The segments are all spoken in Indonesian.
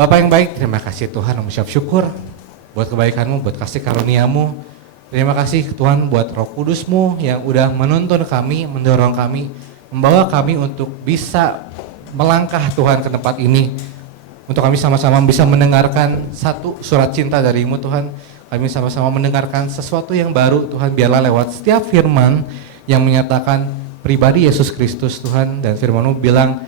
Bapak yang baik, terima kasih Tuhan, mengucap syukur buat kebaikan-Mu, buat kasih karunia-Mu. Terima kasih Tuhan buat Roh Kudus-Mu yang udah menuntun kami, mendorong kami, membawa kami untuk bisa melangkah Tuhan ke tempat ini. Untuk kami sama-sama bisa mendengarkan satu surat cinta dari-Mu Tuhan. Kami sama-sama mendengarkan sesuatu yang baru Tuhan, biarlah lewat setiap firman yang menyatakan pribadi Yesus Kristus Tuhan. Dan firman-Mu bilang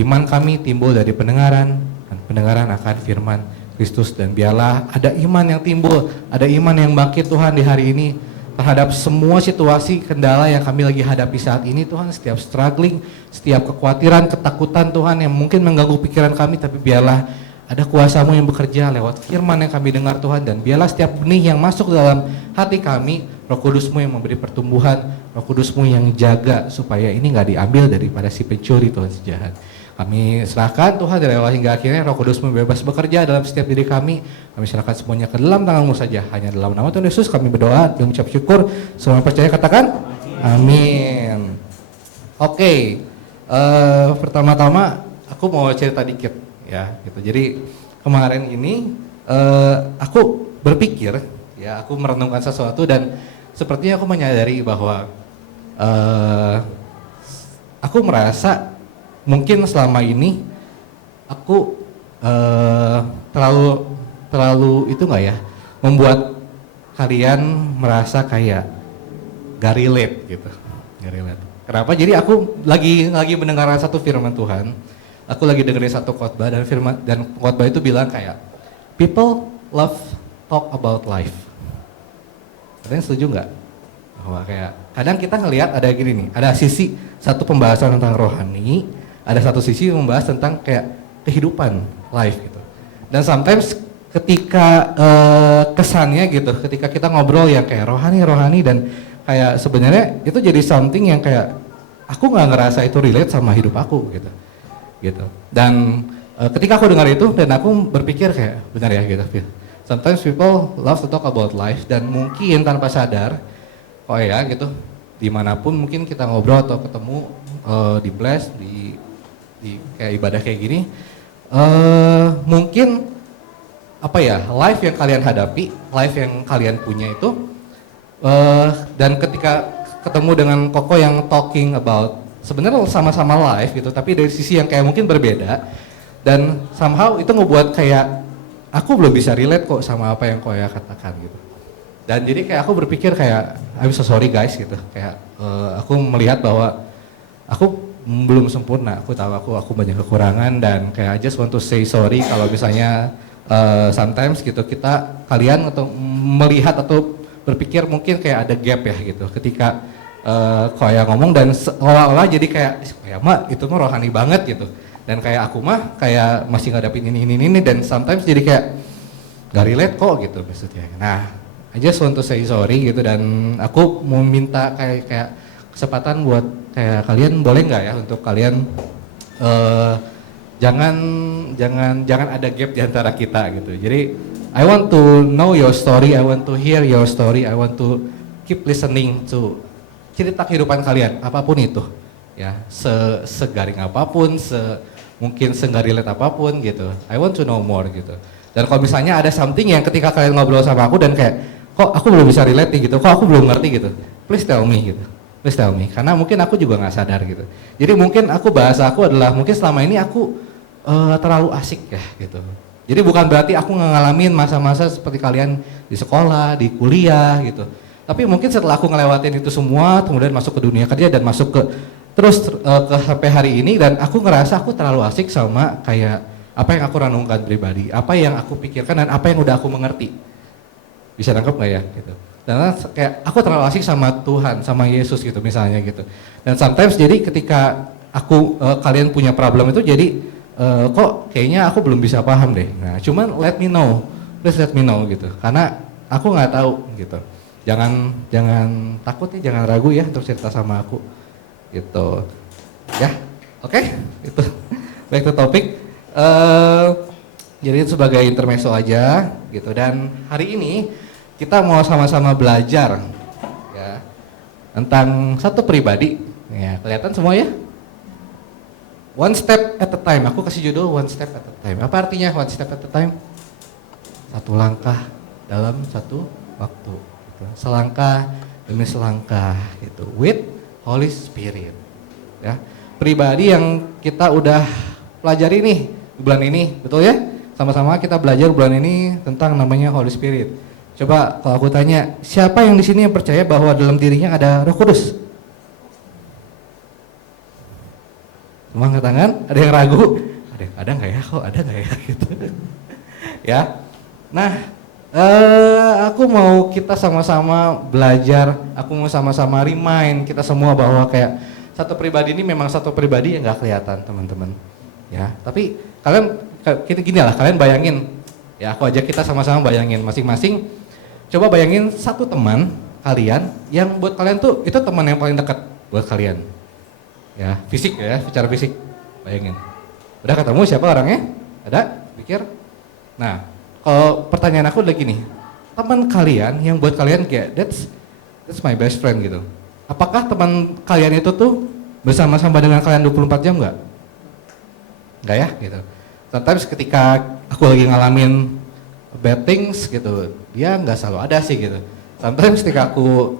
iman kami timbul dari pendengaran, dan pendengaran akan firman Kristus. Dan biarlah ada iman yang timbul, ada iman yang bangkit Tuhan di hari ini terhadap semua situasi kendala yang kami lagi hadapi saat ini Tuhan. Setiap struggling, setiap kekhawatiran, ketakutan Tuhan yang mungkin mengganggu pikiran kami, tapi biarlah ada kuasa-Mu yang bekerja lewat firman yang kami dengar Tuhan. Dan biarlah setiap benih yang masuk dalam hati kami, Roh Kudus-Mu yang memberi pertumbuhan, Roh Kudus-Mu yang jaga supaya ini gak diambil daripada si pencuri Tuhan, si jahat. Kami serahkan Tuhan dari awal hingga akhirnya, Roh Kudus-Mu bebas bekerja dalam setiap diri kami. Kami serahkan semuanya ke dalam tangan-Mu saja. Hanya dalam nama Tuhan Yesus kami berdoa dan mengucap syukur. Semua yang percaya katakan amin. Oke, pertama-tama aku mau cerita dikit ya gitu. Jadi kemarin ini aku berpikir ya, aku merenungkan sesuatu dan sepertinya aku menyadari bahwa aku merasa mungkin selama ini aku terlalu itu nggak ya, membuat kalian merasa kayak gak relate gitu, gak relate. Kenapa? Jadi aku lagi mendengarkan satu firman Tuhan, aku lagi dengerin satu khotbah dan khotbah itu bilang kayak people love talk about life. Kalian setuju nggak? Bahwa kayak kadang kita ngelihat ada gini nih, ada sisi satu pembahasan tentang rohani, ada satu sisi membahas tentang kayak kehidupan life gitu. Dan sometimes ketika kesannya gitu, ketika kita ngobrol yang kayak rohani dan kayak sebenarnya itu jadi something yang kayak aku nggak ngerasa itu relate sama hidup aku gitu. Dan ketika aku dengar itu dan aku berpikir kayak benar ya gitu. Sometimes people love to talk about life dan mungkin tanpa sadar, oh ya gitu, dimanapun mungkin kita ngobrol atau ketemu di blast, di kayak ibadah kayak gini, mungkin apa ya, life yang kalian hadapi, life yang kalian punya itu, dan ketika ketemu dengan Koko yang talking about sebenarnya sama-sama life gitu, tapi dari sisi yang kayak mungkin berbeda, dan somehow itu ngebuat kayak aku belum bisa relate kok sama apa yang Koya katakan gitu. Dan jadi kayak aku berpikir kayak I'm so sorry guys gitu, kayak aku melihat bahwa aku belum sempurna, aku tahu aku banyak kekurangan dan kayak I just want to say sorry kalau misalnya sometimes gitu kalian atau melihat atau berpikir mungkin kayak ada gap ya gitu ketika Koya ngomong dan seolah-olah jadi kayak ya mak itu mah rohani banget gitu, dan kayak aku mah kayak masih ngadapin ini dan sometimes jadi kayak gak relate kok gitu maksudnya. Nah, I just want to say sorry gitu, dan aku mau minta kayak kesempatan buat kayak kalian boleh nggak ya untuk kalian jangan ada gap di antara kita gitu. Jadi I want to know your story, I want to hear your story, I want to keep listening to cerita kehidupan kalian apapun itu ya, segaring apapun, mungkin se-nggak relate apapun gitu. I want to know more gitu. Dan kalau misalnya ada something yang ketika kalian ngobrol sama aku dan kayak kok aku belum bisa relate gitu, kok aku belum ngerti gitu, please tell me gitu. Please tell me, karena mungkin aku juga nggak sadar gitu. Jadi mungkin bahasa aku adalah mungkin selama ini aku terlalu asik ya gitu. Jadi bukan berarti aku ngalamin masa-masa seperti kalian di sekolah, di kuliah gitu. Tapi mungkin setelah aku ngelewatin itu semua, kemudian masuk ke dunia kerja dan masuk ke sampai hari ini, dan aku ngerasa aku terlalu asik sama kayak apa yang aku renungkan pribadi, apa yang aku pikirkan dan apa yang udah aku mengerti. Bisa nangkep nggak ya gitu? Dan kayak aku terlalu asik sama Tuhan, sama Yesus gitu misalnya gitu. Dan sometimes jadi ketika kalian punya problem itu jadi kok kayaknya aku belum bisa paham deh. Nah cuman let me know, please let me know gitu. Karena aku nggak tahu gitu. Jangan takut ya, jangan ragu ya untuk cerita sama aku gitu. Ya, oke, itu back to topic. Jadi itu sebagai intermezzo aja gitu. Dan hari ini kita mau sama-sama belajar ya tentang satu pribadi. Ya, kelihatan semua ya? One step at a time. Aku kasih judul one step at a time. Apa artinya one step at a time? Satu langkah dalam satu waktu. Gitu. Selangkah demi selangkah gitu. With Holy Spirit. Ya. Pribadi yang kita udah pelajari nih bulan ini, betul ya? Sama-sama kita belajar bulan ini tentang namanya Holy Spirit. Coba kalau aku tanya, siapa yang di sini yang percaya bahwa dalam dirinya ada Roh Kudus? Semua angkat tangan, ada yang ragu? Ada nggak ya? Kok ada nggak ya? Gitu. Ya. Nah, aku mau kita sama-sama belajar, aku mau sama-sama remind kita semua bahwa kayak satu pribadi ini memang satu pribadi yang nggak kelihatan, teman-teman. Ya, tapi kalian gini lah, kalian bayangin, ya aku ajak kita sama-sama bayangin masing-masing. Coba bayangin satu teman kalian yang buat kalian tuh itu teman yang paling dekat buat kalian. Ya, fisik ya, secara fisik. Bayangin. Udah ketemu siapa orangnya? Ada? Pikir? Nah, kalau pertanyaan aku udah gini, teman kalian yang buat kalian kayak that's my best friend gitu. Apakah teman kalian itu tuh bersama-sama dengan kalian 24 jam enggak? Enggak ya gitu. Sometimes ketika aku lagi ngalamin bad things gitu, dia nggak selalu ada sih gitu. Sometimes ketika aku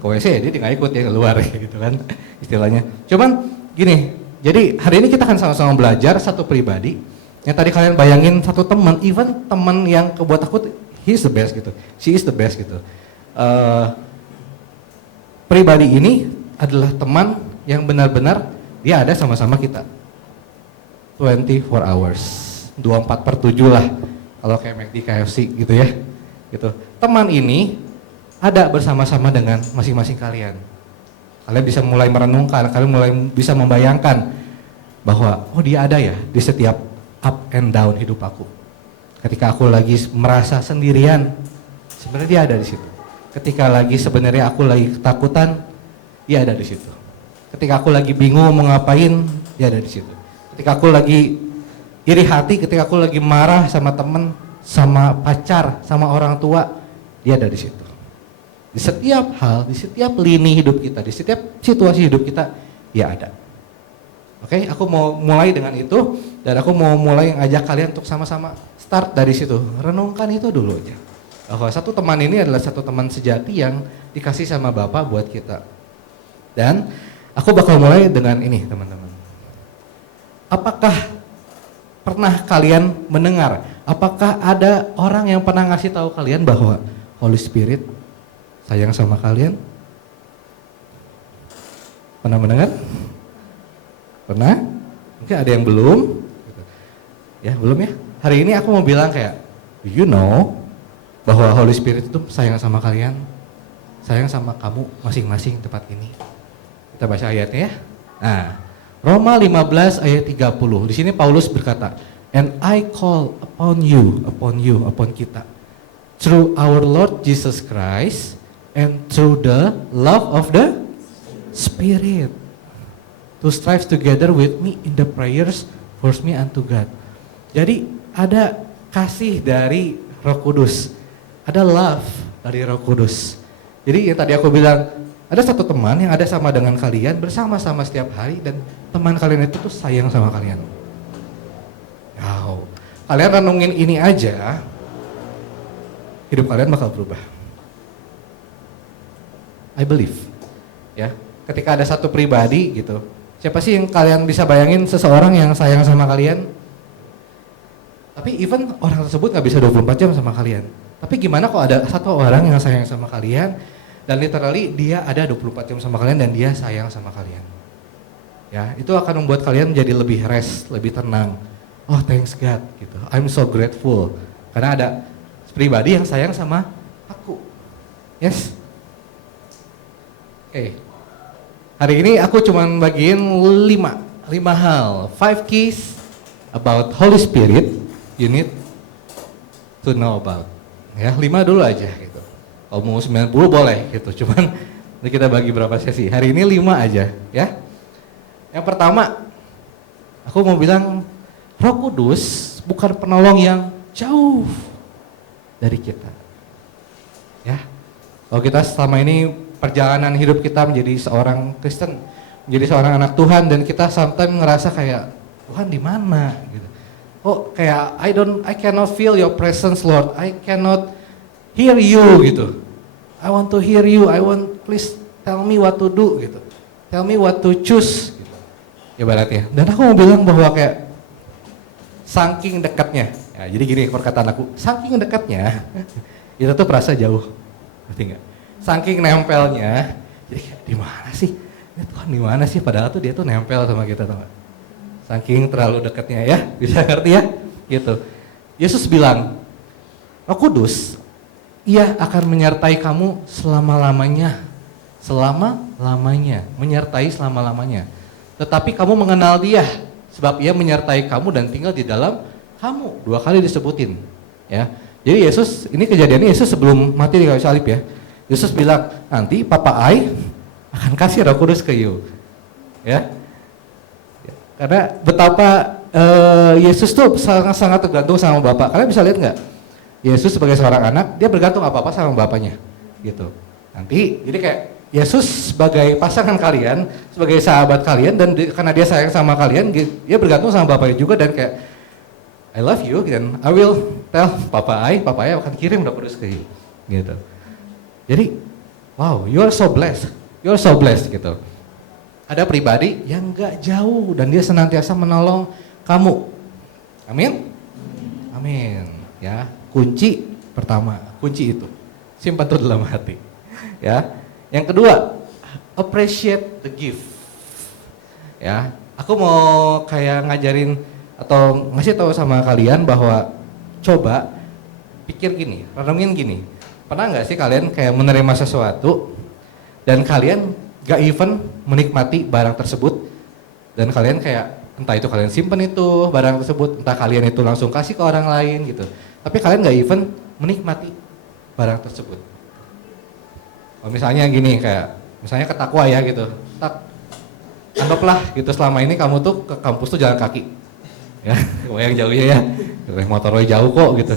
ke WC dia nggak ikut, dia keluar gitu kan istilahnya. Cuman gini, jadi hari ini kita akan sama-sama belajar satu pribadi yang tadi kalian bayangin satu teman, even teman yang kebuat aku he is the best gitu, she is the best gitu. Pribadi ini adalah teman yang benar-benar dia ada sama-sama kita 24 hours, 24/7 lah kalau kayak McD, KFC gitu ya gitu. Teman ini ada bersama-sama dengan masing-masing kalian. Kalian bisa mulai merenungkan, kalian mulai bisa membayangkan bahwa oh dia ada ya di setiap up and down hidup aku. Ketika aku lagi merasa sendirian, sebenarnya dia ada di situ. Ketika lagi sebenarnya aku lagi ketakutan, dia ada di situ. Ketika aku lagi bingung mau ngapain, dia ada di situ. Ketika aku lagi iri hati, ketika aku lagi marah sama temen, sama pacar, sama orang tua, dia ada di situ. Di setiap hal, di setiap lini hidup kita, di setiap situasi hidup kita, dia ada. Oke, aku mau mulai dengan itu, dan aku mau mulai ngajak kalian untuk sama-sama start dari situ. Renungkan itu dulu aja. Bahwa satu teman ini adalah satu teman sejati yang dikasih sama Bapa buat kita. Dan aku bakal mulai dengan ini, teman-teman. Apakah pernah kalian mendengar? Apakah ada orang yang pernah ngasih tahu kalian bahwa Holy Spirit sayang sama kalian? Pernah mendengar? Pernah? Mungkin ada yang belum. Ya, belum ya? Hari ini aku mau bilang kayak, do you know bahwa Holy Spirit itu sayang sama kalian? Sayang sama kamu masing-masing tempat ini. Kita baca ayatnya ya. Nah, Roma 15 ayat 30. Di sini Paulus berkata, and I call upon you, upon kita, through our Lord Jesus Christ, and through the love of the Spirit, to strive together with me in the prayers for me unto God. Jadi ada kasih dari Roh Kudus, ada love dari Roh Kudus. Jadi yang tadi aku bilang, ada satu teman yang ada sama dengan kalian, bersama-sama setiap hari, dan teman kalian itu tuh sayang sama kalian. Wow. Kalian renungin ini aja, hidup kalian bakal berubah. I believe. Ya, ketika ada satu pribadi gitu, siapa sih yang kalian bisa bayangin seseorang yang sayang sama kalian? Tapi even orang tersebut gak bisa 24 jam sama kalian. Tapi gimana kalau ada satu orang yang sayang sama kalian, dan literally dia ada 24 jam sama kalian dan dia sayang sama kalian. Ya, itu akan membuat kalian menjadi lebih rest, lebih tenang. Oh, thanks God gitu. I'm so grateful karena ada pribadi yang sayang sama aku. Yes. Oke. Hari ini aku cuman bagiin 5 hal, 5 keys about Holy Spirit you need to know about. Ya, 5 dulu aja gitu. Kalau mau 90 boleh gitu, cuman kita bagi berapa sesi. Hari ini 5 aja ya. Yang pertama, aku mau bilang Roh Kudus bukan penolong yang jauh dari kita. Ya. Kalau kita selama ini perjalanan hidup kita menjadi seorang Kristen, menjadi seorang anak Tuhan dan kita sometimes ngerasa kayak Tuhan di mana gitu. Oh kayak I cannot feel your presence Lord, I cannot hear you gitu. I want to hear you, please tell me what to do gitu. Tell me what to choose gitu. Ya ibaratnya. Dan aku mau bilang bahwa kayak saking dekatnya. Ya, jadi gini perkataan aku, saking dekatnya itu tuh perasa jauh. Ngerti enggak? Saking nempelnya, jadi kayak di mana sih? Ya Tuhan di mana sih? Padahal tuh dia tuh nempel sama kita tuh. Saking terlalu dekatnya ya, bisa ngerti ya? Gitu. Yesus bilang, Roh Kudus, Ia akan menyertai kamu selama-lamanya. Selama-lamanya, menyertai selama-lamanya. Tetapi kamu mengenal Dia, sebab Ia menyertai kamu dan tinggal di dalam kamu. 2 kali disebutin, ya. Jadi Yesus, ini kejadiannya Yesus sebelum mati di kayu salib ya. Yesus bilang, nanti Papa I akan kasih Roh Kudus ke you. Ya. Karena betapa Yesus tuh sangat tergantung sama Bapa. Kalian bisa lihat nggak? Yesus sebagai seorang anak, dia bergantung apa-apa sama Bapaknya. Gitu. Nanti, jadi kayak Yesus sebagai pasangan kalian, sebagai sahabat kalian, dan karena dia sayang sama kalian, dia bergantung sama Bapaknya juga dan kayak I love you, dan I will tell Papa I akan kirim Roh Kudus ke you. Gitu. Jadi, wow, you are so blessed gitu. Ada pribadi yang gak jauh dan dia senantiasa menolong kamu. Amin? Amin. Ya, kunci pertama, kunci itu simpan tuh dalam hati. Ya, yang kedua, appreciate the gift. Ya, aku mau kayak ngajarin atau ngasih tahu sama kalian bahwa coba pikir gini, renungin gini. Pernah nggak sih kalian kayak menerima sesuatu dan kalian gak even menikmati barang tersebut dan kalian kayak entah itu kalian simpen itu barang tersebut, entah kalian itu langsung kasih ke orang lain gitu. Tapi kalian gak even menikmati barang tersebut. Kalau misalnya gini kayak misalnya ke Takwa ya gitu. Anggaplah gitu selama ini kamu tuh ke kampus tuh jalan kaki. Ya, yang jauhnya ya. Motornya jauh kok gitu.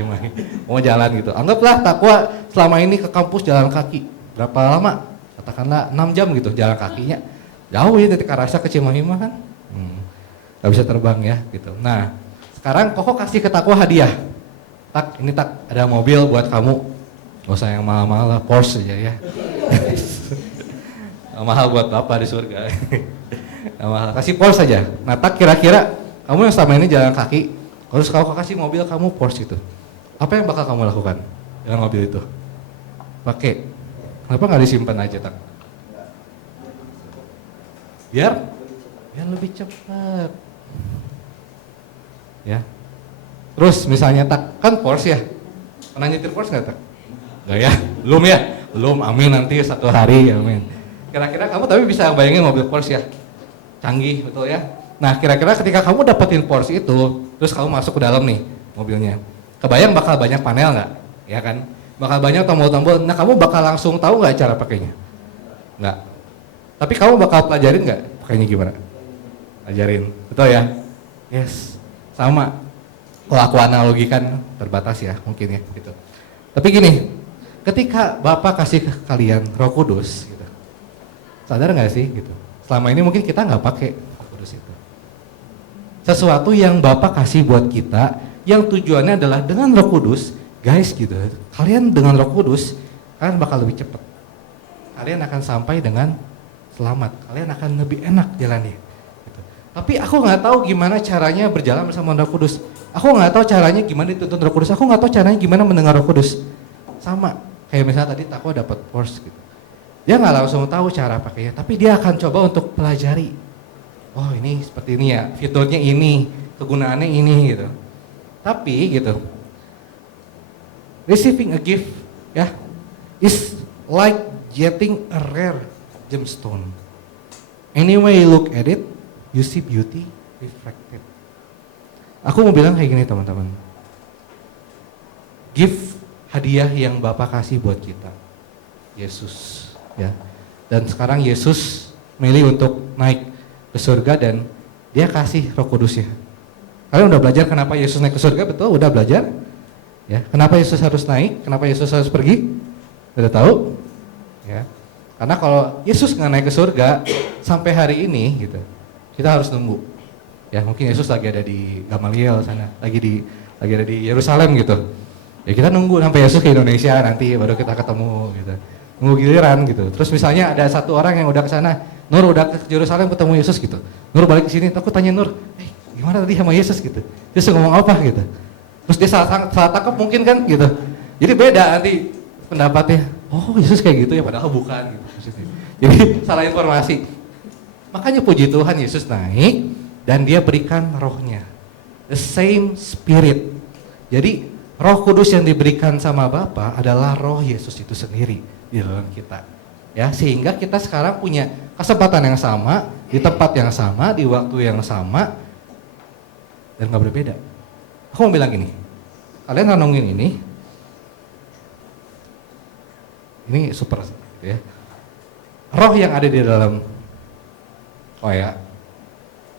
Cuma mau jalan gitu. Anggaplah Takwa selama ini ke kampus jalan kaki. Berapa lama? Katakanlah 6 jam gitu jalan kakinya. Jauh ya dari Karasa ke Cimahi mah kan. Gak bisa terbang ya gitu. Nah, sekarang Koko kasih ke Takwa hadiah. Tak, ini tak ada mobil buat kamu. Gak usah yang mahal-mahal lah, Porsche aja ya. Mahal buat Bapak di surga. Mahal, kasih Porsche aja. Nah, tak kira-kira kamu yang selama ini jalan kaki, terus kalau kasih mobil kamu Porsche gitu. Apa yang bakal kamu lakukan dengan mobil itu? Pakai. Kenapa nggak disimpan aja tak? Biar lebih cepat. Ya. Terus misalnya tak kan Porsche ya. Pernah nyetir Porsche nggak tak? Nggak ya? Belum ya? Belum. Amin nanti satu hari. Amin. Kira-kira kamu tapi bisa bayangin mobil Porsche ya? Canggih betul ya? Nah kira-kira ketika kamu dapetin Porsche itu, terus kamu masuk ke dalam nih mobilnya. Kebayang bakal banyak panel nggak? Ya kan? Bakal banyak tombol-tombol. Nah kamu bakal langsung tahu nggak cara pakainya? Nggak. Tapi kamu bakal pelajarin nggak pakainya gimana? Pelajarin. Betul ya? Yes. Sama. Kalau aku analogikan terbatas ya mungkin ya gitu. Tapi gini, ketika Bapak kasih ke kalian Roh Kudus, gitu, sadar nggak sih gitu? Selama ini mungkin kita nggak pakai Roh Kudus itu. Sesuatu yang Bapak kasih buat kita, yang tujuannya adalah dengan Roh Kudus, guys gitu. Kalian dengan Roh Kudus, kalian bakal lebih cepat. Kalian akan sampai dengan selamat. Kalian akan lebih enak jalannya. Gitu. Tapi aku nggak tahu gimana caranya berjalan bersama Roh Kudus. Aku nggak tahu caranya gimana dituntun Roh Kudus. Aku nggak tahu caranya gimana mendengar Roh Kudus. Sama kayak misalnya tadi aku dapat Porsche gitu. Dia nggak langsung tahu cara pakainya, tapi dia akan coba untuk pelajari. Oh ini seperti ini ya, fiturnya ini, kegunaannya ini gitu. Tapi gitu, receiving a gift ya is like getting a rare gemstone. Anyway you look at it, you see beauty reflected. Aku mau bilang kayak gini teman-teman. Gift hadiah yang Bapak kasih buat kita, Yesus ya. Dan sekarang Yesus milih untuk naik ke surga dan dia kasih Roh Kudusnya. Kalian udah belajar kenapa Yesus naik ke surga? Betul, udah belajar? Ya, kenapa Yesus harus naik? Kenapa Yesus harus pergi? Udah tahu? Ya. Karena kalau Yesus nggak naik ke surga sampai hari ini gitu, kita harus nunggu. Ya mungkin Yesus lagi ada di Gamaliel sana, lagi ada di Yerusalem gitu. Ya kita nunggu sampai Yesus ke Indonesia nanti baru kita ketemu gitu. Nunggu giliran gitu. Terus misalnya ada satu orang yang udah ke sana, Nur udah ke Yerusalem ketemu Yesus gitu. Nur balik ke sini, aku tanya Nur, gimana tadi sama Yesus gitu? Yesus ngomong apa gitu? Terus dia salah tangkap mungkin kan gitu. Jadi beda nanti pendapatnya. Oh Yesus kayak gitu ya, padahal bukan gitu. Jadi salah informasi. Makanya puji Tuhan Yesus naik dan dia berikan rohnya. The same spirit. Jadi Roh Kudus yang diberikan sama Bapa adalah roh Yesus itu sendiri di dalam kita. Ya, sehingga kita sekarang punya kesempatan yang sama, di tempat yang sama, di waktu yang sama, dan gak berbeda. Aku mau bilang gini, kalian renungin ini super ya. Roh yang ada di dalam ya,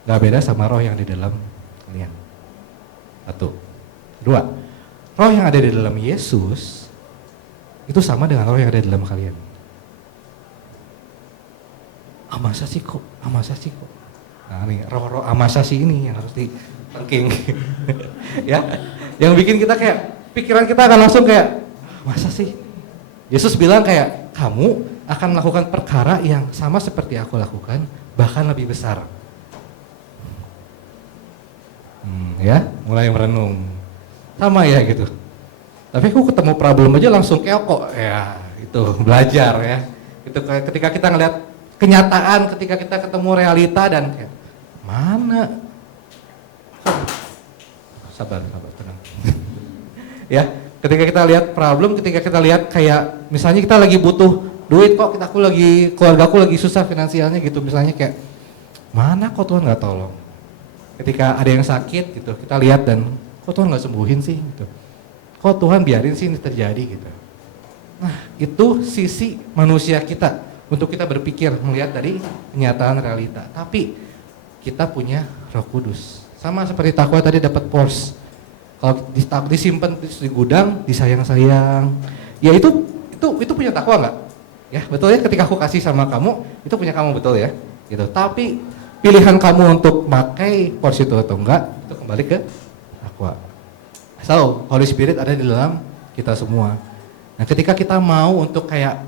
gak beda sama roh yang di dalam kalian. Satu. Dua, roh yang ada di dalam Yesus itu sama dengan roh yang ada di dalam kalian. Masa sih kok? Nah nih, roh-roh amasasi ini yang harus ditengking. Ya, yang bikin kita kayak, pikiran kita akan langsung kayak, masa sih? Yesus bilang kayak, kamu akan melakukan perkara yang sama seperti aku lakukan, bahkan lebih besar. Ya, mulai merenung. Sama ya gitu. Tapi aku ketemu problem aja langsung keok ya, itu belajar ya. Itu ketika kita ngelihat kenyataan, ketika kita ketemu realita dan kayak mana? Sabar, tenang. Ya, ketika kita lihat problem, ketika kita lihat kayak misalnya kita lagi butuh duit kok, keluargaku lagi susah finansialnya gitu, misalnya kayak mana kok Tuhan nggak tolong? Ketika ada yang sakit gitu, kita lihat dan kok Tuhan nggak sembuhin sih gitu. Kok Tuhan biarin sih ini terjadi gitu. Nah, itu sisi manusia kita untuk kita berpikir melihat dari kenyataan realita. Tapi kita punya Roh Kudus. Sama seperti takwa tadi dapat pors. Kalau disimpan di gudang, disayang-sayang. Ya itu punya takwa nggak? Ya betul ya, ketika aku kasih sama kamu, itu punya kamu, betul ya. Gitu. Tapi pilihan kamu untuk pakai pors itu atau enggak, itu kembali ke takwa. So, Holy Spirit ada di dalam kita semua. Nah, ketika kita mau untuk kayak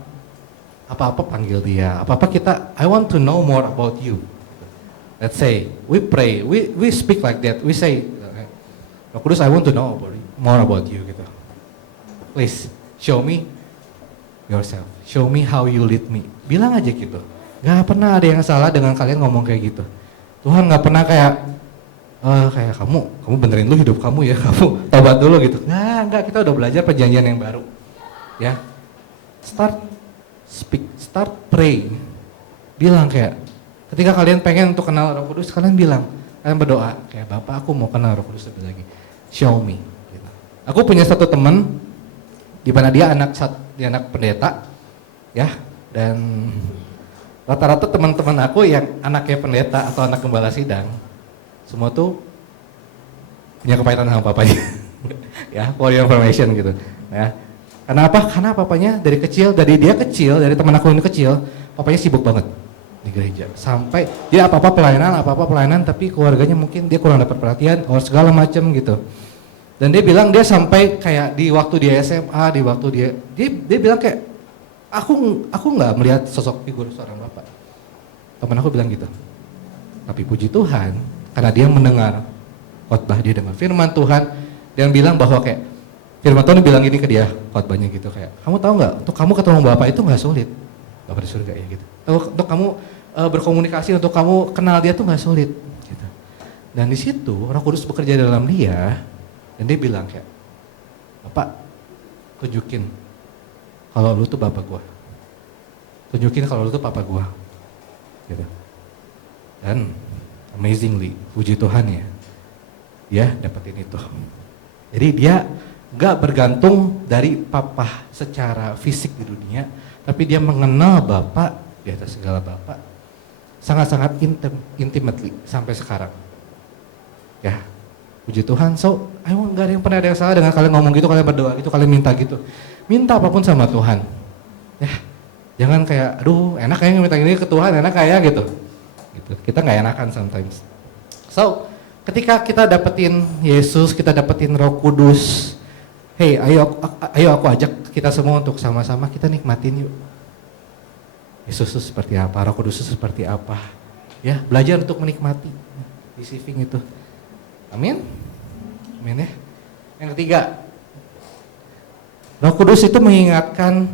apa-apa panggil dia, apa-apa kita, I want to know more about you. Let's say, we pray, we speak like that, we say, Roh Kudus, I want to know more about you gitu. Please, show me yourself, show me how you lead me. Bilang aja gitu. Gak pernah ada yang salah dengan kalian ngomong kayak gitu. Tuhan gak pernah kayak kamu benerin dulu hidup kamu ya, kamu tobat dulu gitu. Enggak, kita udah belajar perjanjian yang baru. Ya. Start speak, start pray. Bilang kayak, ketika kalian pengen untuk kenal Roh Kudus, kalian berdoa kayak, Bapak aku mau kenal Roh Kudus lebih lagi. Show me. Gitu. Aku punya satu teman di mana dia anak pendeta, ya, dan rata-rata teman-teman aku yang anaknya pendeta atau anak gembala sidang, semua tuh punya kepahitan sama papanya. Ya, for your information gitu. Ya. Kenapa? Karena papanya dari dia kecil, dari teman aku ini kecil, papanya sibuk banget di gereja. Sampai dia apa-apa pelayanan, tapi keluarganya mungkin dia kurang dapat perhatian, atau segala macam gitu. Dan dia bilang dia sampai kayak di waktu dia SMA, dia bilang kayak, aku nggak melihat sosok figur seorang bapak. Teman aku bilang gitu. Tapi puji Tuhan, karena dia mendengar khotbah, dia dengar firman Tuhan, dan bilang bahwa kayak firman Tuhan bilang gini ke dia khotbahnya gitu kayak, kamu tahu nggak, untuk kamu ketemu Bapak itu nggak sulit, Bapak di surga ya gitu. Untuk kamu berkomunikasi, untuk kamu kenal dia tuh nggak sulit. Gitu. Dan di situ Roh Kudus bekerja dalam dia, dan dia bilang kayak, Bapak tunjukin kalau lu tuh Bapak gua, tunjukin kalau lu tuh Papa gua, gitu. Dan amazingly, puji Tuhan ya, dia dapetin itu. Jadi dia gak bergantung dari papa secara fisik di dunia, tapi dia mengenal Bapak di atas segala Bapak, sangat-sangat intimately sampai sekarang. Ya, puji Tuhan. So, gak ada yang pernah ada yang salah dengan kalian ngomong gitu, kalian berdoa gitu, kalian minta gitu. Minta apapun sama Tuhan. Ya, Jangan kayak, aduh enak kayaknya minta ini ke Tuhan, enak kayak gitu. Kita nggak enakan sometimes. So, ketika kita dapetin Yesus, kita dapetin Roh Kudus, hey, ayo aku ajak kita semua untuk sama-sama kita nikmatin yuk. Yesus itu seperti apa, Roh Kudus itu seperti apa. Ya, belajar untuk menikmati receiving itu. Amin. Amin ya. Yang ketiga, Roh Kudus itu mengingatkan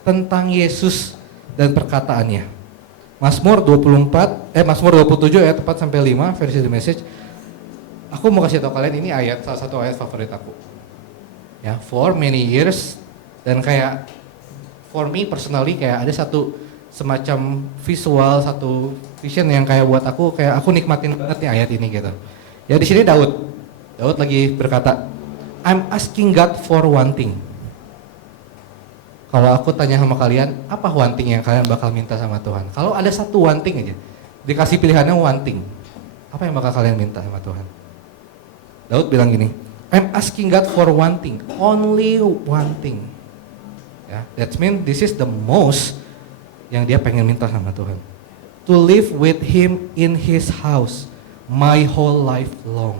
tentang Yesus dan perkataannya. Mazmur 27 ayat 4 sampai 5 versi The Message. Aku mau kasih tahu kalian ini salah satu ayat favorit aku. Ya, for many years, dan kayak for me personally kayak ada satu semacam visual, satu vision yang kayak buat aku kayak aku nikmatin banget nih ayat ini gitu. Ya di sini Daud lagi berkata, I'm asking God for one thing. Kalau aku tanya sama kalian, apa one thing yang kalian bakal minta sama Tuhan? Kalau ada satu one thing aja, dikasih pilihannya one thing, apa yang bakal kalian minta sama Tuhan? Daud bilang gini, I'm asking God for one thing, only one thing. Ya, that means this is the most yang dia pengen minta sama Tuhan. To live with Him in His house, my whole life long.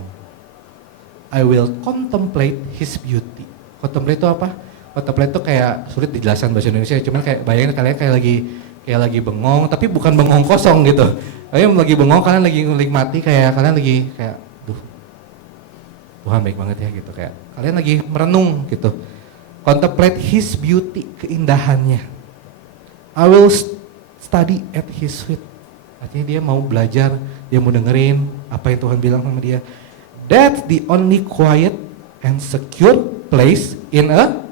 I will contemplate His beauty. Contemplate itu apa? Contemplate itu kayak sulit dijelaskan bahasa Indonesia, cuman kayak bayangin kalian kayak lagi bengong, tapi bukan bengong kosong gitu. Kalian lagi bengong, kalian lagi menikmati, kayak kalian lagi kayak, duh, Tuhan baik banget ya gitu, kayak kalian lagi merenung gitu. Contemplate His beauty, keindahannya. I will study at His feet. Artinya dia mau belajar, dia mau dengerin apa yang Tuhan bilang sama dia. That's the only quiet and secure place in a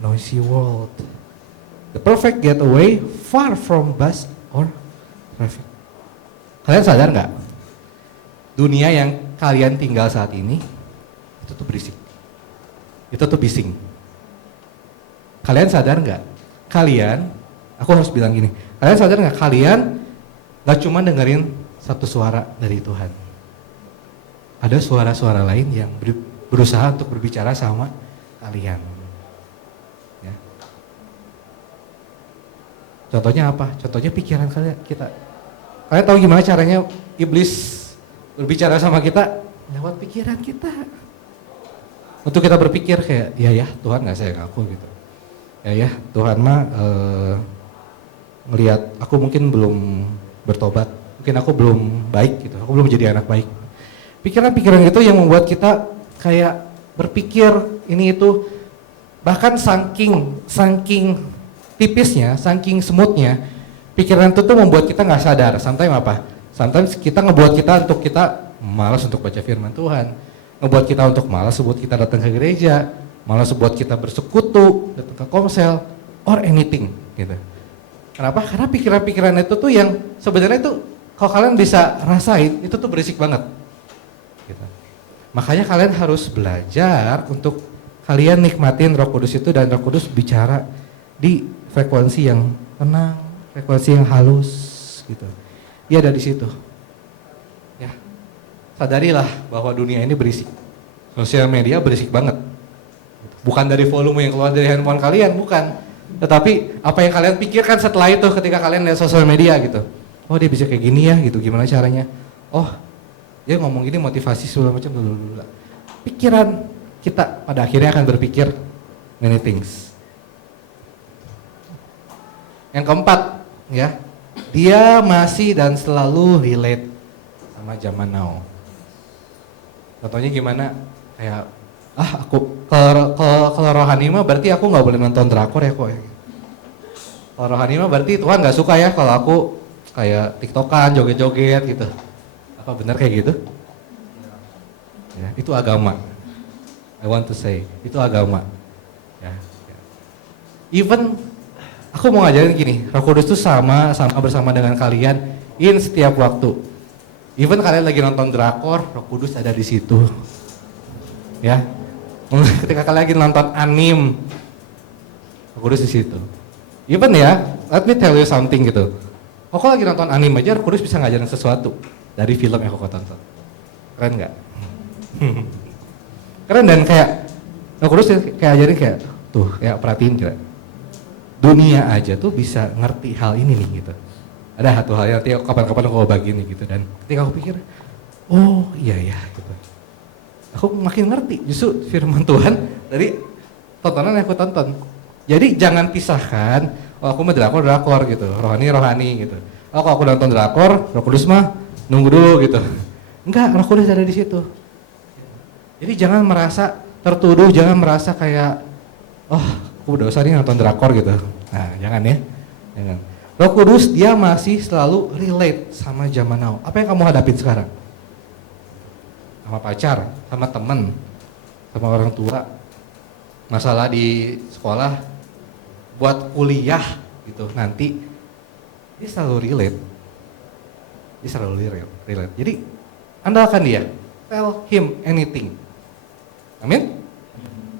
noisy world. The perfect getaway far from bus or traffic. Kalian sadar nggak? Dunia yang kalian tinggal saat ini itu tuh berisik. Itu tuh bising. Kalian sadar nggak? Aku harus bilang gini. Kalian sadar nggak? Kalian nggak cuma dengerin satu suara dari Tuhan. Ada suara-suara lain yang berusaha untuk berbicara sama kalian. Ya. Contohnya apa? Contohnya pikiran kita. Kalian tahu gimana caranya iblis berbicara sama kita? Lewat pikiran kita. Untuk kita berpikir kayak, ya Tuhan nggak sayang aku gitu. Ya Tuhan mah ngelihat aku mungkin belum bertobat, mungkin aku belum baik gitu, aku belum jadi anak baik. Pikiran-pikiran itu yang membuat kita kayak berpikir ini itu, bahkan saking tipisnya, saking smoothnya, pikiran itu tuh membuat kita nggak sadar. Sometimes apa? Sometimes kita ngebuat kita untuk kita malas untuk baca firman Tuhan, ngebuat kita untuk malas buat kita datang ke gereja, malas buat kita bersekutu, datang ke komsel, or anything gitu. Kenapa? Karena pikiran-pikiran itu tuh yang sebenarnya itu kalau kalian bisa rasain itu tuh berisik banget. Gitu. Makanya kalian harus belajar untuk kalian nikmatin Roh Kudus itu, dan Roh Kudus bicara di frekuensi yang tenang, frekuensi yang halus gitu. Dia ada di situ. Ya. Sadarilah bahwa dunia ini berisik. Sosial media berisik banget. Bukan dari volume yang keluar dari handphone kalian, bukan. Tetapi apa yang kalian pikirkan setelah itu ketika kalian lihat sosial media gitu. Oh dia bisa kayak gini ya gitu, gimana caranya. Oh dia ngomong gini motivasi segala macam. Pikiran kita pada akhirnya akan berpikir many things. Yang keempat ya, dia masih dan selalu relate sama zaman now. Contohnya gimana? Kayak aku kalau rohani mah berarti aku nggak boleh nonton drakor ya kok. Kalau rohani mah berarti Tuhan nggak suka ya kalau aku kayak tiktokan, joget-joget gitu. Apa benar kayak gitu? Ya, itu agama. I want to say itu agama. Ya. Even aku mau ngajarin gini, Roh Kudus itu sama bersama dengan kalian in setiap waktu. Even kalian lagi nonton drakor, Roh Kudus ada di situ. Ya. Ketika kalian lagi nonton anime, Roh Kudus di situ. Even ya, let me tell you something gitu. Kok lagi nonton anime aja, Roh Kudus bisa ngajarin sesuatu dari film yang aku tonton. Keren nggak? Keren, dan kayak Roh Kudus kayak ajarin kayak tuh, ya perhatiin kira. dunia aja tuh bisa ngerti hal ini nih gitu. Ada satu hal yang nanti kapan-kapan aku bagi nih gitu, dan ketika aku pikir, oh iya ya gitu. Aku makin ngerti justru firman Tuhan dari tontonan yang aku tonton. Jadi jangan pisahkan, oh aku mah drakor gitu, rohani gitu. Oh kalau aku nonton drakor, Roh Kudus mah nunggu dulu gitu. Enggak, Roh Kudus ada di situ. Jadi jangan merasa tertuduh, jangan merasa kayak, oh aku dosa nih nonton drakor gitu. Nah jangan ya, jangan. Roh Kudus dia masih selalu relate sama zaman now. Apa yang kamu hadapin sekarang? Sama pacar, sama temen, sama orang tua, masalah di sekolah, buat kuliah gitu nanti, dia selalu relate. Dia selalu relate. Jadi andalkan dia, tell him anything. Amin?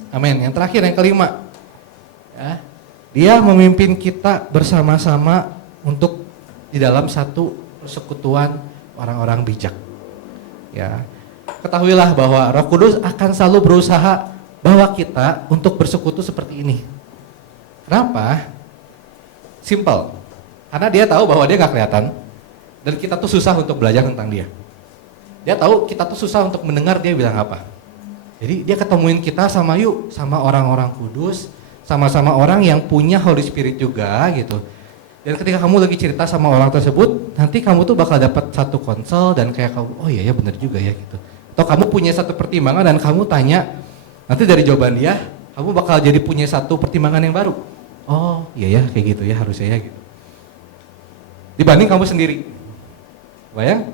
Amin. Yang terakhir, yang kelima, ya, dia memimpin kita bersama-sama untuk di dalam satu persekutuan orang-orang bijak. Ya, ketahuilah bahwa Roh Kudus akan selalu berusaha bawa kita untuk bersekutu seperti ini. Kenapa? Simple. Karena dia tahu bahwa dia gak kelihatan dan kita tuh susah untuk belajar tentang dia. Dia tahu kita tuh susah untuk mendengar dia bilang apa. Jadi dia ketemuin kita sama orang-orang kudus, sama-sama orang yang punya Holy Spirit juga gitu. Dan ketika kamu lagi cerita sama orang tersebut, nanti kamu tuh bakal dapat satu konsol dan kayak kamu, oh iya ya benar juga ya gitu. Atau kamu punya satu pertimbangan dan kamu tanya, nanti dari jawaban dia, kamu bakal jadi punya satu pertimbangan yang baru. Oh iya ya kayak gitu ya harusnya ya gitu. Dibanding kamu sendiri. Bayang?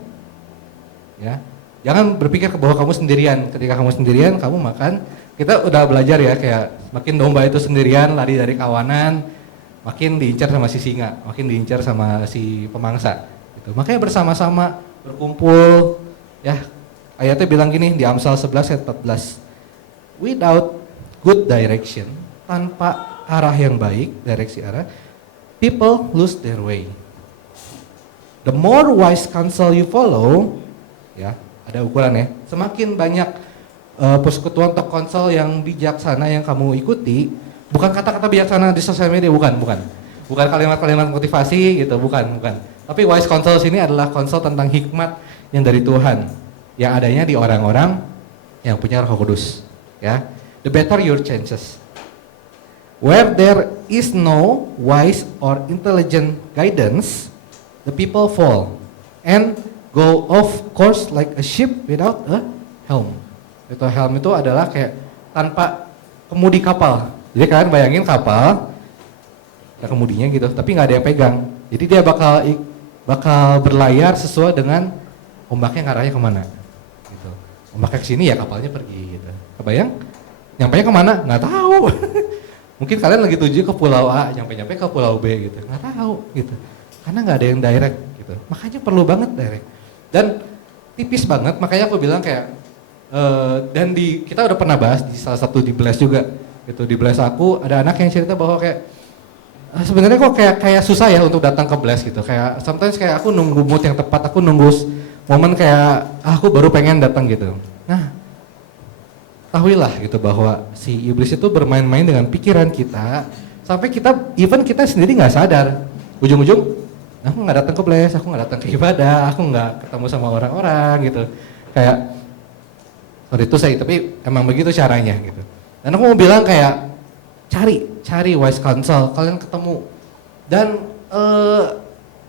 Ya. Jangan berpikir bahwa kamu sendirian. Ketika kamu sendirian, kamu makan. Kita udah belajar ya kayak makin domba itu sendirian lari dari kawanan, makin diincar sama si singa, makin diincar sama si pemangsa. Gitu. Makanya bersama-sama berkumpul. Ya, ayatnya bilang gini di Amsal 11 ayat 14. Without good direction, tanpa arah yang baik, direksi arah, people lose their way. The more wise counsel you follow, ya ada ukuran ya. Semakin banyak persekutuan atau konsol yang bijaksana yang kamu ikuti, bukan kata-kata bijaksana di sosial media, bukan kalimat-kalimat motivasi gitu, bukan. Tapi wise counsel ini adalah konsol tentang hikmat yang dari Tuhan, yang adanya di orang-orang yang punya Roh Kudus. Ya, the better your chances. Where there is no wise or intelligent guidance, the people fall and go off course like a ship without a helm. Itu helm itu adalah kayak tanpa kemudi kapal. Jadi kalian bayangin kapal, ada kemudinya gitu, tapi nggak ada yang pegang. Jadi dia bakal berlayar sesuai dengan ombaknya ngarahnya kemana. Gitu. Ombaknya ke sini ya kapalnya pergi. Gitu. Kebayang? Nyampainya kemana? Nggak tahu. Mungkin kalian lagi tuju ke pulau A, nyampe ke pulau B gitu. Nggak tahu gitu. Karena nggak ada yang direct gitu. Makanya perlu banget direct. Dan tipis banget, makanya aku bilang kayak dan kita udah pernah bahas di salah satu di Bless juga gitu. Di Bless aku ada anak yang cerita bahwa kayak sebenarnya kok kayak susah ya untuk datang ke Bless gitu. Kayak sometimes kayak aku nunggu mood yang tepat, aku nunggu momen kayak aku baru pengen datang gitu. Nah, tahuilah gitu bahwa si iblis itu bermain-main dengan pikiran kita sampai kita sendiri nggak sadar. Ujung-ujung aku nggak datang ke Bless, aku nggak datang ke ibadah, aku nggak ketemu sama orang-orang gitu. Kayak sorry itu saya, tapi emang begitu caranya gitu. Dan aku mau bilang kayak cari wise counsel, kalian ketemu dan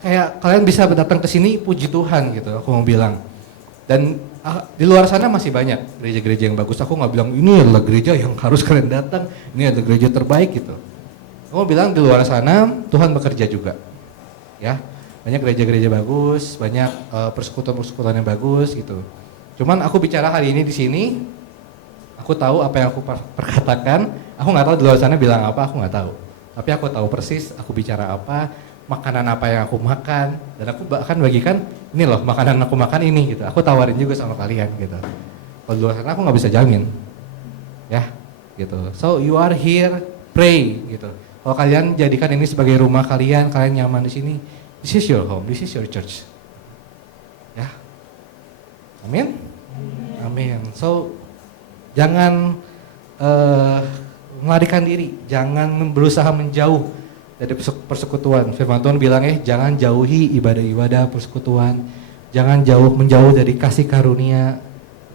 kayak kalian bisa datang ke sini, puji Tuhan gitu. Aku mau bilang. Dan di luar sana masih banyak gereja-gereja yang bagus. Aku nggak bilang ini adalah gereja yang harus kalian datang, ini adalah gereja terbaik gitu. Aku mau bilang di luar sana Tuhan bekerja juga. Ya, banyak gereja-gereja bagus, banyak persekutuan-persekutuan yang bagus gitu. Cuman aku bicara hari ini di sini, aku tahu apa yang aku perkatakan. Aku nggak tahu di luar sana bilang apa, aku nggak tahu. Tapi aku tahu persis aku bicara apa, makanan apa yang aku makan, dan aku bahkan bagikan ini loh makanan aku makan ini gitu. Aku tawarin juga sama kalian gitu. Kalau di luar sana aku nggak bisa jamin, ya gitu. So you are here, pray gitu. Kalau kalian jadikan ini sebagai rumah kalian nyaman di sini, this is your home, this is your church. Ya. Amin? Amin. So jangan melarikan diri, jangan berusaha menjauh dari persekutuan. Firman Tuhan bilang jangan jauhi ibadah-ibadah persekutuan, jangan menjauh dari kasih karunia.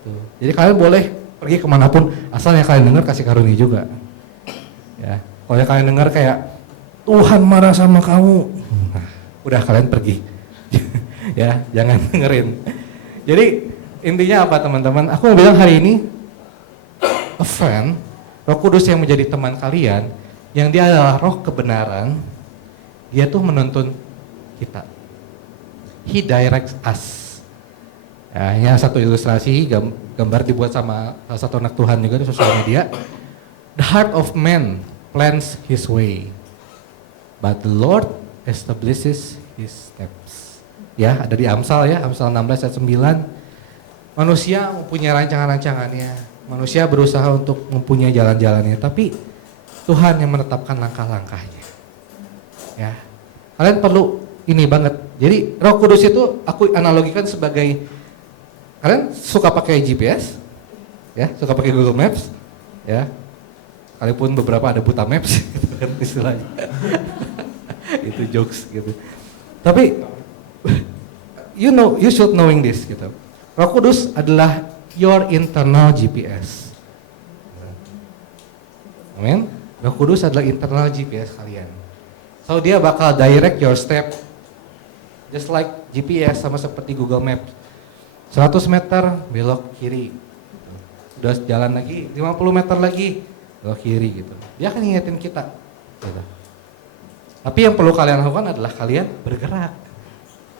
Tuh. Jadi kalian boleh pergi kemanapun, asalnya kalian dengar kasih karunia juga. Ya, kalau kalian dengar kayak Tuhan marah sama kamu, nah, udah kalian pergi. Ya, jangan dengerin. Jadi intinya apa teman-teman? Aku mau bilang hari ini, a friend, Roh Kudus yang menjadi teman kalian, yang dia adalah roh kebenaran, dia tuh menuntun kita. He directs us. Ya, ini satu ilustrasi, gambar dibuat sama salah satu anak Tuhan juga di sosial media. The heart of man plans his way, but the Lord establishes his steps. Ya, ada di Amsal ya, Amsal 16 ayat 9. Manusia mempunyai rancangan-rancangannya, manusia berusaha untuk mempunyai jalan-jalannya, tapi Tuhan yang menetapkan langkah-langkahnya. Ya, kalian perlu ini banget. Jadi Roh Kudus itu aku analogikan sebagai, kalian suka pakai GPS, ya, suka pakai Google Maps, ya. Sekalipun beberapa ada buta maps, gitu kan istilahnya. Itu jokes gitu. Tapi you should knowing this gitu. Roh Kudus adalah your internal GPS. Amin. Roh Kudus adalah internal GPS kalian. So dia bakal direct your step. Just like GPS, sama seperti Google Maps. 100 meter belok kiri. Udah jalan lagi 50 meter lagi belok kiri gitu. Dia akan ngingetin kita. Gitu. Tapi yang perlu kalian lakukan adalah kalian bergerak.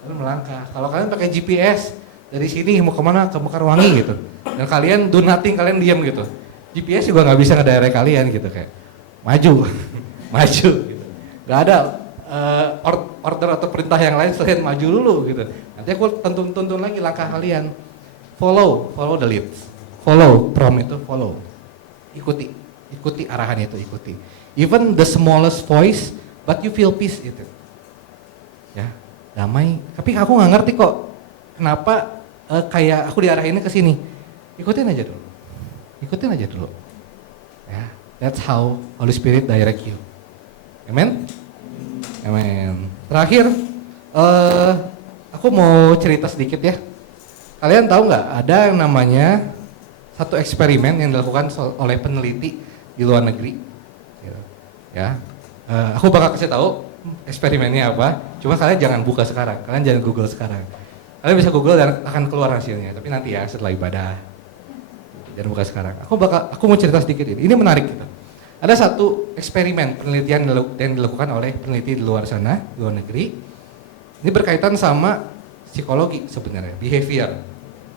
Kalian melangkah. Kalau kalian pakai GPS dari sini mau kemana, ke Mekarwangi gitu. Dan kalian do nothing, kalian diam gitu. GPS juga nggak bisa ngedirect kalian gitu, kayak maju, maju gitu. Gak ada order atau perintah yang lain selain maju dulu gitu. Nanti aku tuntun lagi langkah kalian. Follow the lead. Follow, prom itu follow. Ikuti arahan itu, ikuti. Even the smallest voice, but you feel peace itu. Ya, damai. Tapi aku nggak ngerti kok kenapa kayak aku diarahinnya ke sini. Ikutin aja dulu. Ya, that's how Holy Spirit direct you. Amen. Terakhir, aku mau cerita sedikit ya. Kalian tahu nggak ada yang namanya satu eksperimen yang dilakukan oleh peneliti di luar negeri. Ya, aku bakal kasih tahu eksperimennya apa. Cuma kalian jangan buka sekarang, kalian jangan Google sekarang. Kalian bisa Google dan akan keluar hasilnya. Tapi nanti ya setelah ibadah. Jangan buka sekarang. Aku mau cerita sedikit ini. Ini menarik gitu. Ada satu eksperimen penelitian yang dilakukan oleh peneliti di luar sana, di luar negeri. Ini berkaitan sama psikologi sebenarnya, behavior.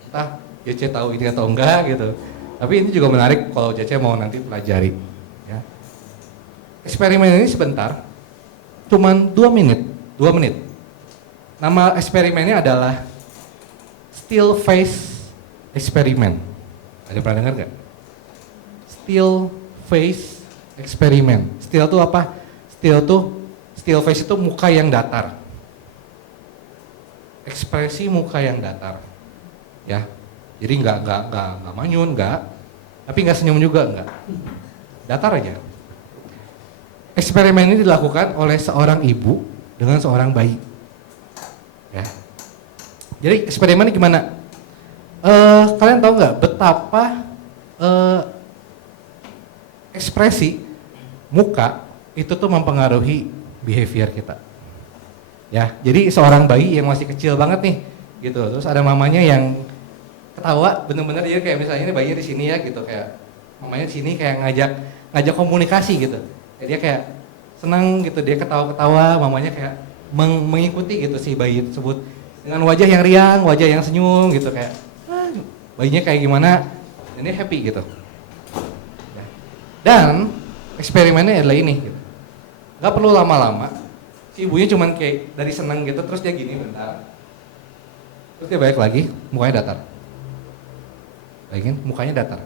Entah JC tahu ini atau enggak gitu. Tapi ini juga menarik kalau JC mau nanti pelajari. Ya. Eksperimen ini sebentar, cuman 2 menit. Nama eksperimennya adalah Still Face Experiment. Ada pernah dengar nggak? Still Face Experiment. Still itu apa? Still face itu muka yang datar. Ekspresi muka yang datar. Ya. Jadi nggak manyun, tapi nggak senyum juga, nggak. Datar aja. Eksperimen ini dilakukan oleh seorang ibu dengan seorang bayi. Ya. Jadi eksperimennya gimana? Kalian tahu nggak betapa ekspresi muka itu tuh mempengaruhi behavior kita. Ya, jadi seorang bayi yang masih kecil banget nih, gitu. Terus ada mamanya yang ketawa, bener-bener dia kayak misalnya ini bayinya di sini ya, gitu, kayak mamanya di sini kayak ngajak komunikasi gitu. Jadi dia kayak senang gitu, dia ketawa-ketawa, mamanya kayak mengikuti gitu si bayi tersebut dengan wajah yang riang, wajah yang senyum gitu, kayak bayinya kayak gimana, ini happy gitu. Dan eksperimennya adalah ini, gitu. Gak perlu lama-lama, si ibunya cuman kayak dari seneng gitu, terus dia gini bentar, terus dia balik lagi, mukanya datar. Bayangin, mukanya datar.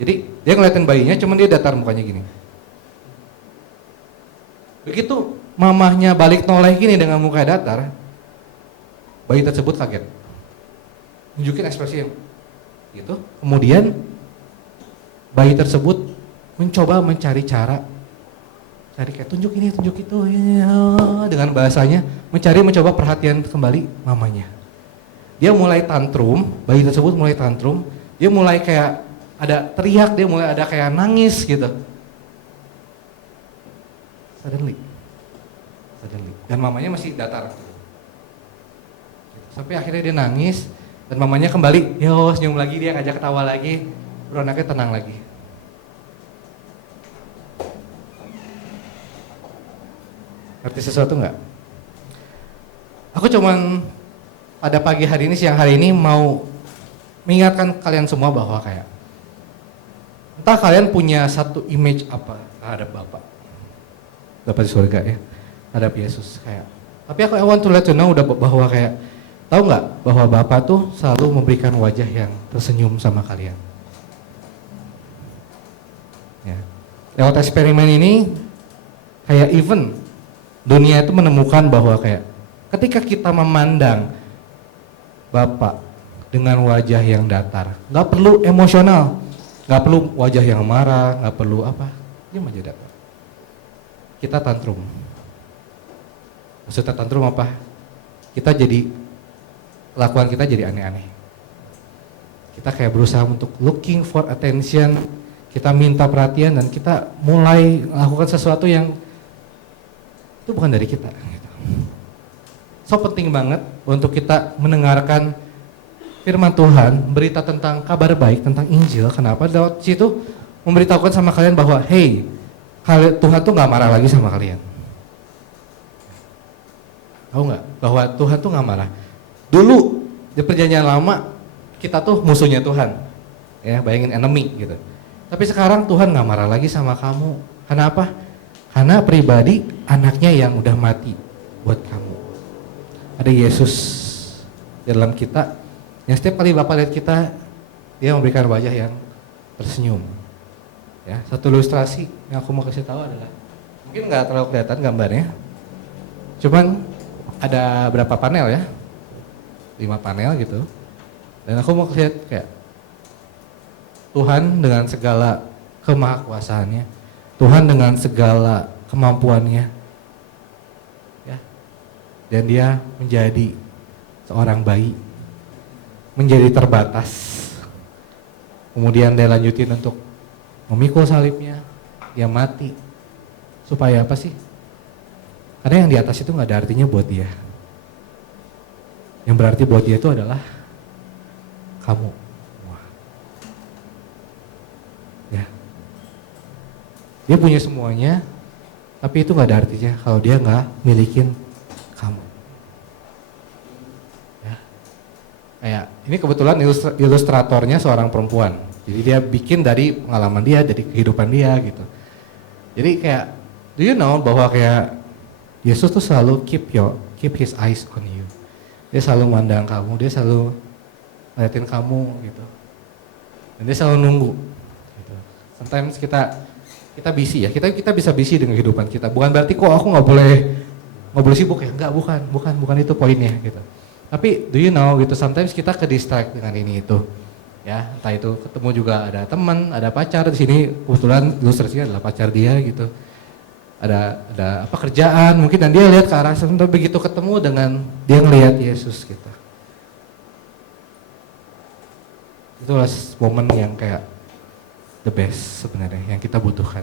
Jadi dia ngeliatin bayinya, cuman dia datar mukanya gini. Begitu mamahnya balik noleh gini dengan muka datar, bayi tersebut kaget, nunjukin ekspresi yang gitu. Kemudian bayi tersebut mencoba mencari cara cari kayak tunjuk ini, tunjuk itu, ya, dengan bahasanya mencoba perhatian kembali mamanya. Dia mulai tantrum, bayi tersebut mulai tantrum, dia mulai kayak ada teriak, dia mulai ada kayak nangis gitu. Suddenly. Dan mamanya masih datar. Sampai akhirnya dia nangis, dan mamanya kembali, yo senyum lagi, dia ngajak ketawa lagi, bro anaknya tenang lagi. Ngerti sesuatu nggak? Aku cuman pada pagi hari ini, siang hari ini mau mengingatkan kalian semua bahwa kayak entah kalian punya satu image apa terhadap Bapak di surga ya, terhadap Yesus kayak. Tapi I want to let you know bahwa kayak tahu nggak bahwa Bapak tuh selalu memberikan wajah yang tersenyum sama kalian. Ya. Lewat eksperimen ini kayak even dunia itu menemukan bahwa kayak ketika kita memandang Bapak dengan wajah yang datar, nggak perlu emosional, nggak perlu wajah yang marah, nggak perlu apa, diam aja datar. Kita tantrum. Maksudnya tantrum apa? Kita jadi, kelakuan kita jadi aneh-aneh. Kita kayak berusaha untuk looking for attention, kita minta perhatian dan kita mulai melakukan sesuatu yang itu bukan dari kita. So penting banget untuk kita mendengarkan firman Tuhan, berita tentang kabar baik, tentang Injil. Kenapa? Lewat situ memberitahukan sama kalian bahwa hey, Tuhan tuh gak marah lagi sama kalian. Tahu gak? Bahwa Tuhan tuh gak marah. Dulu di perjanjian lama kita tuh musuhnya Tuhan. Ya, bayangin enemy gitu. Tapi sekarang Tuhan gak marah lagi sama kamu. Kenapa? Karena pribadi anaknya yang udah mati buat kamu. Ada Yesus di dalam kita, yang setiap kali Bapak lihat kita, dia memberikan wajah yang tersenyum. Ya, satu ilustrasi yang aku mau kasih tahu adalah, mungkin nggak terlalu kelihatan gambarnya, cuman ada berapa panel ya, 5 panel gitu. Dan aku mau lihat kayak Tuhan dengan segala kemahakuasaannya, Tuhan dengan segala kemampuannya, dan dia menjadi seorang bayi, menjadi terbatas. Kemudian dia lanjutin untuk memikul salibnya, dia mati. Supaya apa sih? Karena yang di atas itu gak ada artinya buat dia. Yang berarti buat dia itu adalah kamu. Ya. Dia punya semuanya, tapi itu gak ada artinya kalau dia gak milikin kamu. Ya. Kayak ini kebetulan ilustratornya seorang perempuan. Jadi dia bikin dari pengalaman dia, dari kehidupan dia gitu. Jadi kayak, do you know bahwa kayak Yesus tuh selalu keep his eyes on you. Dia selalu memandang kamu, dia selalu ngeliatin kamu gitu. Dan dia selalu nunggu. Gitu. Sometimes kita busy ya, kita bisa busy dengan kehidupan kita. Bukan berarti kok aku nggak boleh sibuk ya, enggak, bukan itu poinnya gitu. Tapi do you know gitu, sometimes kita ke distract dengan ini itu. Ya, entah itu ketemu juga ada teman, ada pacar di sini, kebetulan ilustrasinya adalah pacar dia gitu. Ada apa kerjaan mungkin, dan dia lihat ke arah sana, begitu ketemu dengan dia ngelihat Yesus gitu. Itulah momen yang kayak the best sebenarnya yang kita butuhkan.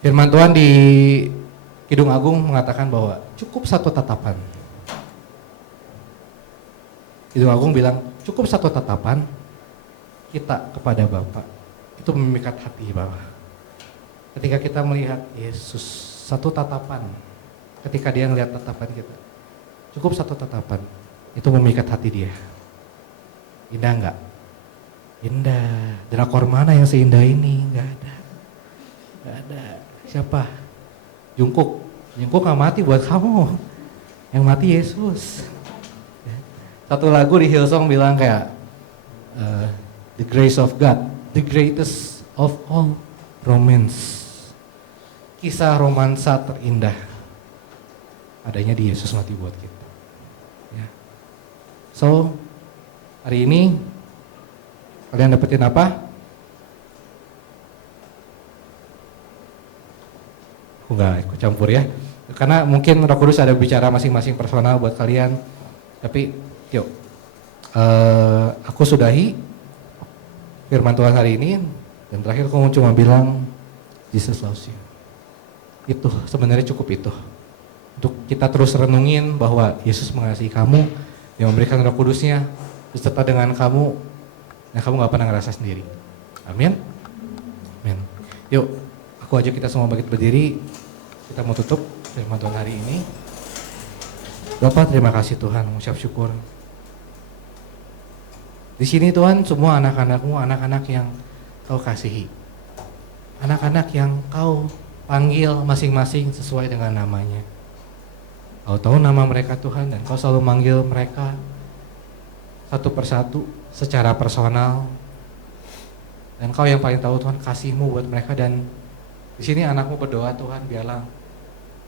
Firman Tuhan di Kidung Agung mengatakan bahwa cukup satu tatapan. Kidung Agung bilang cukup satu tatapan kita kepada Bapa itu memikat hati Bapa. Ketika kita melihat Yesus, satu tatapan, ketika dia melihat tatapan kita, cukup satu tatapan itu memikat hati dia. Indah enggak? Indah. Drakor mana yang seindah ini? Enggak ada. Siapa? Jungkook gak mati buat kamu, yang mati Yesus. Satu lagu di Hillsong bilang kayak the grace of God, the greatest of all romance. Kisah romansa terindah adanya di Yesus mati buat kita. Ya. So hari ini kalian dapetin apa? Aku nggak ikut campur ya. Karena mungkin Roh Kudus ada bicara masing-masing personal buat kalian. Tapi yuk, aku sudahi firman Tuhan hari ini. Dan terakhir aku cuma bilang, Jesus loves you. Itu sebenarnya cukup itu. Untuk kita terus renungin bahwa Yesus mengasihi kamu, Dia memberikan Roh Kudusnya beserta dengan kamu, dan kamu gak pernah ngerasa sendiri. Amin. Amin. Yuk, aku ajak kita semua bangkit berdiri. Kita mau tutup firman Tuhan hari ini. Bapak, terima kasih Tuhan, mengucap syukur. Di sini Tuhan, semua anak-anakmu, anak-anak yang Kau kasihi. Anak-anak yang Kau panggil masing-masing sesuai dengan namanya. Kau tahu nama mereka Tuhan, dan Kau selalu manggil mereka satu persatu secara personal. Dan Kau yang paling tahu Tuhan kasih-Mu buat mereka. Dan di sini anakmu berdoa Tuhan, biarlah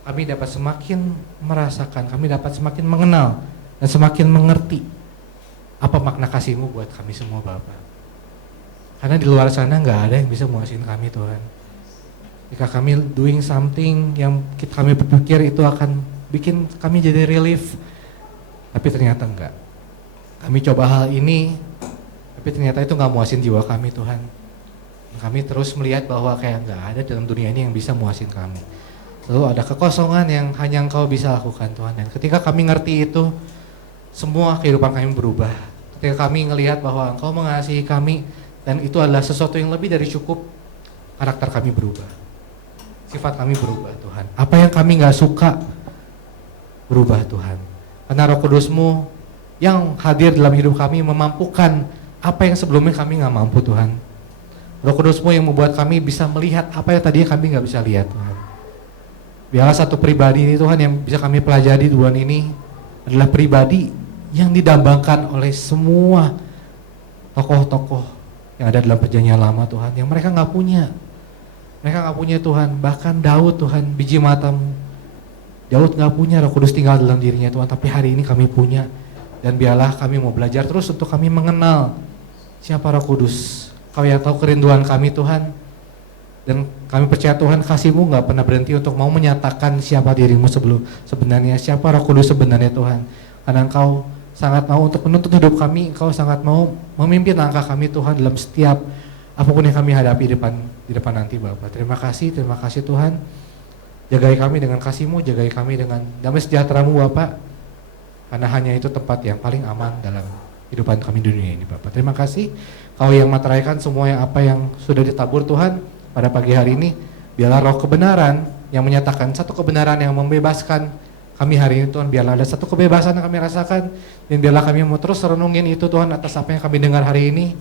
kami dapat semakin merasakan, kami dapat semakin mengenal dan semakin mengerti apa makna kasih-Mu buat kami semua Bapa. Karena di luar sana nggak ada yang bisa muasin kami Tuhan. Jika kami doing something yang kami berpikir itu akan bikin kami jadi relief, tapi ternyata enggak. Kami coba hal ini, tapi ternyata itu nggak muasin jiwa kami Tuhan. Kami terus melihat bahwa kayak nggak ada dalam dunia ini yang bisa muasin kami. Lalu ada kekosongan yang hanya Engkau bisa lakukan Tuhan. Dan ketika kami ngerti itu, semua kehidupan kami berubah. Ketika kami ngelihat bahwa Engkau mengasihi kami, dan itu adalah sesuatu yang lebih dari cukup, karakter kami berubah. Sifat kami berubah Tuhan. Apa yang kami gak suka, berubah Tuhan. Karena Roh Kudus-Mu yang hadir dalam hidup kami memampukan apa yang sebelumnya kami gak mampu Tuhan. Roh Kudus-Mu yang membuat kami bisa melihat apa yang tadinya kami gak bisa lihat Tuhan. Biarlah satu pribadi ini Tuhan yang bisa kami pelajari di bulan ini adalah pribadi yang didambangkan oleh semua tokoh-tokoh yang ada dalam perjanjian lama Tuhan, yang mereka gak punya. Mereka gak punya Tuhan, bahkan Daud Tuhan, biji matamu. Daud gak punya, Roh Kudus tinggal dalam dirinya Tuhan, tapi hari ini kami punya. Dan biarlah kami mau belajar terus untuk kami mengenal siapa Roh Kudus. Kau yang tahu kerinduan kami Tuhan. Dan kami percaya Tuhan kasih-Mu gak pernah berhenti untuk mau menyatakan siapa dirimu sebenarnya, siapa Roh Kudus sebenarnya Tuhan. Karena Engkau sangat mau untuk menuntut hidup kami, Engkau sangat mau memimpin langkah kami Tuhan dalam setiap apapun yang kami hadapi di depan nanti Bapak. Terima kasih Tuhan. Jagai kami dengan kasih-Mu, jagai kami dengan damai sejahtera-Mu Bapak. Karena hanya itu tempat yang paling aman dalam kehidupan kami di dunia ini Bapak. Terima kasih Kau yang materaikan semua yang apa yang sudah ditabur Tuhan pada pagi hari ini. Biarlah roh kebenaran yang menyatakan satu kebenaran yang membebaskan kami hari ini Tuhan, biarlah ada satu kebebasan yang kami rasakan, dan biarlah kami mau terus renungin itu Tuhan atas apa yang kami dengar hari ini,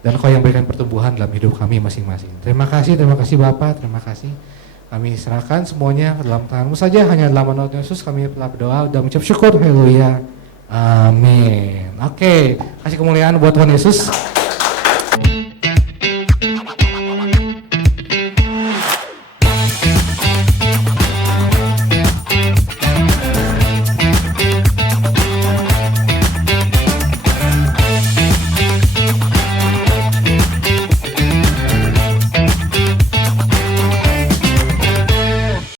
dan Kau yang berikan pertumbuhan dalam hidup kami masing-masing. Terima kasih Bapak, terima kasih. Kami serahkan semuanya ke dalam tangan-Mu saja, hanya dalam nama Yesus kami telah berdoa dan mengucap syukur, haleluya, amin. Oke, kasih kemuliaan buat Tuhan Yesus.